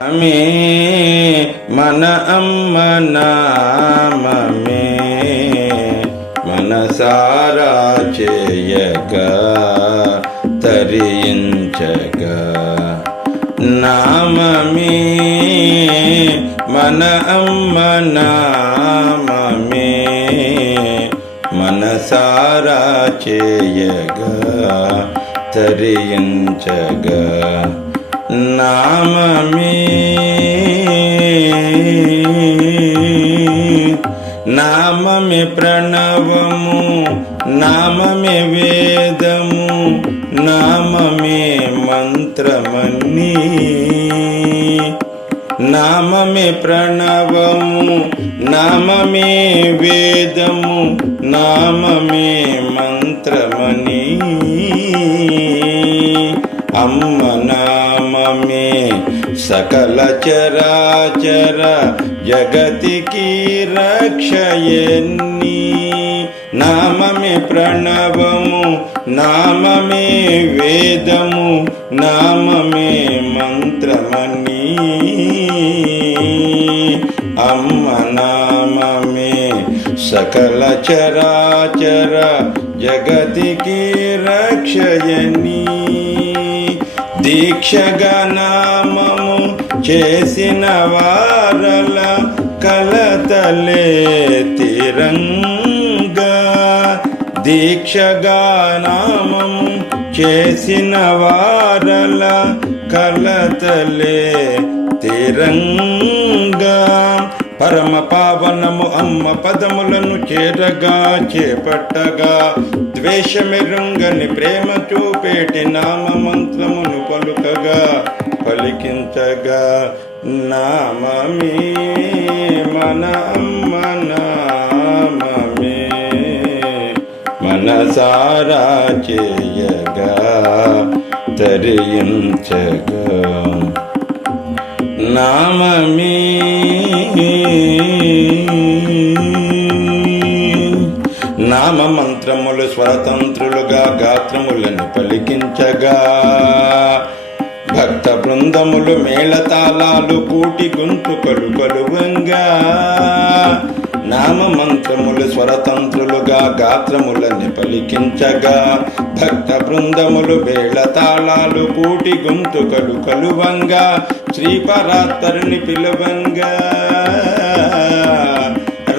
అమే మన అమ్మ నామమే మనసారా చేయగా తరించగా నామమే మన అమ్మ నామమే మనసారా చేయగా తరించగా నామమే నామమే ప్రణవము నామమే వేదము నామమే మంత్రమని నామమే ప్రణవము నామమే వేదము నామమే మంత్రమని అమ్మ నామమే సకల చరాచర జగతికి రక్షయన్ని నామమే ప్రణవము నామమే వేదము నామమే మంత్రమని అమ్మ నామమే సకల చరాచర జగతికి రక్షయని దీక్షగా నామము చేసిన వారల కలతలే తిరంగా దీక్షగా నామము చేసిన వారల కలతలే తిరంగా పరమ పావనము అమ్మ పదములను చేరగా చేపట్టగా ద్వేషమెరుంగని ప్రేమ చూపేటి నామ మంత్రమును పలుకగా పలికించగా నామమే మన అమ్మ నామమే మనసారా చేయగా తరించగా నామమే నామ మంత్రములు స్వరతంత్రులుగా గాత్రములను పలికించగా భక్త బృందములు మేళతాళాలు కూటి గొంతుకలు కొలువంగా నామ మంత్రములు స్వరతంత్రులుగా గాత్రములని పలికించగా భక్త బృందములు మేళతాళాలు కూటి గొంతుకలు కొలువంగా శ్రీపరాత్పరుని పిలువంగా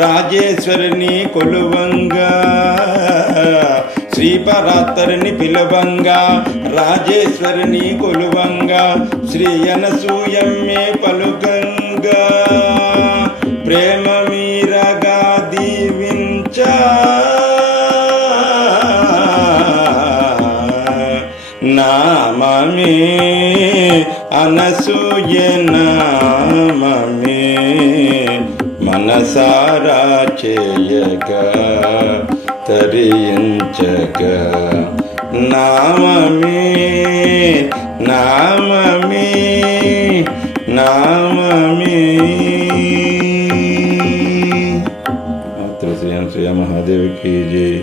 రాజేశ్వరిని కొలువంగా శ్రీపరాత్పరుని పిలువంగా రాజేశ్వరిని కొలువంగా శ్రీ అనసూయమ్మే పలుకంగా ప్రేమ మీరగా దీవించ నామమే అనసూయ నామమే మనసారా చేయగా తరించగా నామమే నామమే నామమే శ్రీ महादेव की जय।